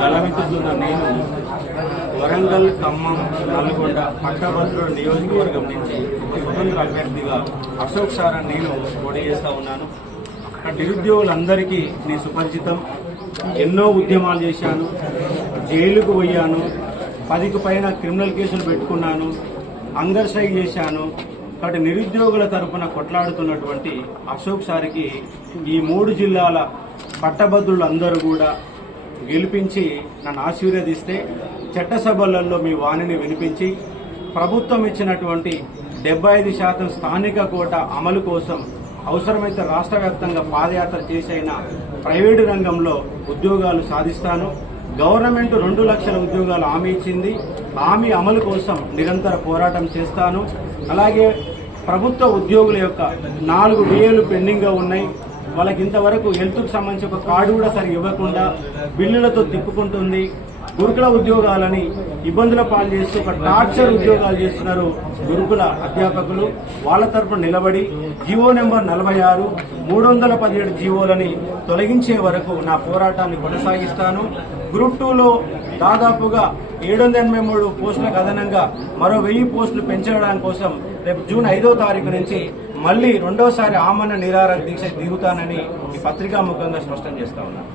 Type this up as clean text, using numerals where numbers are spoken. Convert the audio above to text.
గలమెత్తుతున్న నేను వరంగల్, ఖమ్మం, నల్గొండ పట్టభద్రుల నియోజకవర్గం నుంచి స్వతంత్ర అభ్యర్థిగా అశోక్ సార్ అని నేను పోటీ చేస్తూ ఉన్నాను. నిరుద్యోగులందరికీ నీ సుపరిచితం. ఎన్నో ఉద్యమాలు చేశాను, జైలుకు పోయాను, 10కు పైన క్రిమినల్ కేసులు పెట్టుకున్నాను, హంగర్ స్ట్రైక్ చేశాను. కాబట్టి నిరుద్యోగుల తరఫున కొట్లాడుతున్నటువంటి అశోక్ సార్కి ఈ 3 జిల్లాల పట్టభద్రులందరూ కూడా గెలిపించి నన్ను ఆశీర్వదిస్తే చట్టసభలలో మీ వాణిని వినిపించి ప్రభుత్వం ఇచ్చినటువంటి 75% స్థానిక కోటా అమలు కోసం అవసరమైతే రాష్ట్ర వ్యాప్తంగా పాదయాత్ర చేసైనా ప్రైవేటు రంగంలో ఉద్యోగాలు సాధిస్తాను. గవర్నమెంట్ 2 లక్షల ఉద్యోగాలు హామీ ఇచ్చింది. హామీ అమలు కోసం నిరంతర పోరాటం చేస్తాను. అలాగే ప్రభుత్వ ఉద్యోగుల యొక్క 4 డిఏలు పెండింగ్ గా ఉన్నాయి. వాళ్ళకి ఇంతవరకు హెల్త్కు సంబంధించి ఒక కార్డు కూడా సరిగ్గా ఇవ్వకుండా బిల్లులతో తిప్పుకుంటుంది. గురుకుల ఉద్యోగాలని ఇబ్బందుల పాలు చేస్తూ ఒక టార్చర్ ఉద్యోగాలు చేస్తున్నారు గురుకుల అధ్యాపకులు. వాళ్ళ తరపున నిలబడి జీవో నెంబర్ 46, 317 జీవోలని తొలగించే వరకు నా పోరాటాన్ని కొనసాగిస్తాను. గ్రూప్ 2లో దాదాపుగా 783 పోస్టులకు అదనంగా మరో 1000 పోస్టులు పెంచడం కోసం రేపు జూన్ 5వ తారీఖు నుంచి మళ్లీ 2వసారి ఆమరణ నిరాహార దీక్ష దిగుతానని ఈ పత్రికాముఖంగా స్పష్టం చేస్తా ఉన్నాను.